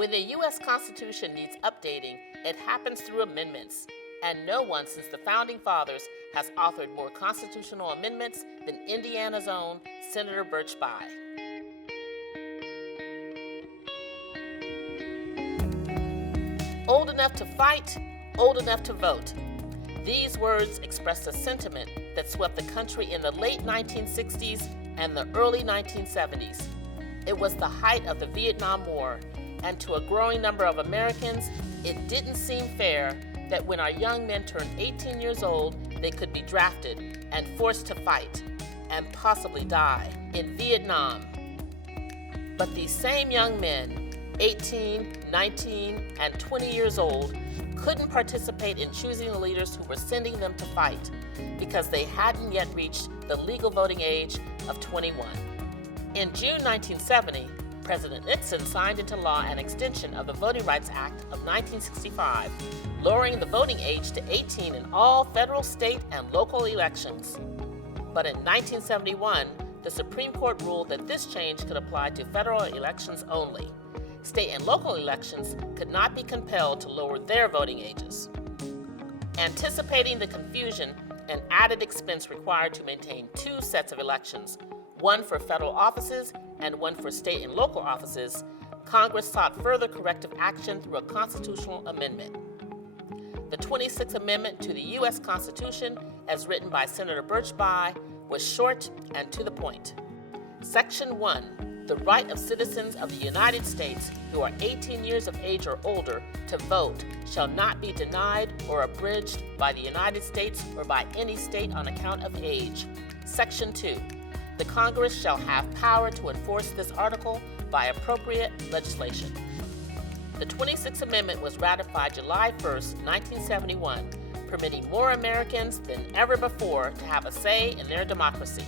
When the U.S. Constitution needs updating, it happens through amendments, and no one since the Founding Fathers has authored more constitutional amendments than Indiana's own Senator Birch Bayh. Old enough to fight, old enough to vote. These words express a sentiment that swept the country in the late 1960s and the early 1970s. It was the height of the Vietnam War, and to a growing number of Americans, it didn't seem fair that when our young men turned 18 years old, they could be drafted and forced to fight and possibly die in Vietnam. But these same young men, 18, 19, and 20 years old, couldn't participate in choosing the leaders who were sending them to fight because they hadn't yet reached the legal voting age of 21. In June 1970, President Nixon signed into law an extension of the Voting Rights Act of 1965, lowering the voting age to 18 in all federal, state, and local elections. But in 1971, the Supreme Court ruled that this change could apply to federal elections only. State and local elections could not be compelled to lower their voting ages. Anticipating the confusion and added expense required to maintain two sets of elections, one for federal offices and one for state and local offices, Congress sought further corrective action through a constitutional amendment. The 26th Amendment to the U.S. Constitution, as written by Senator Birch Bayh, was short and to the point. Section 1, the right of citizens of the United States who are 18 years of age or older to vote shall not be denied or abridged by the United States or by any state on account of age. Section 2, the Congress shall have power to enforce this article by appropriate legislation. The 26th Amendment was ratified July 1, 1971, permitting more Americans than ever before to have a say in their democracy.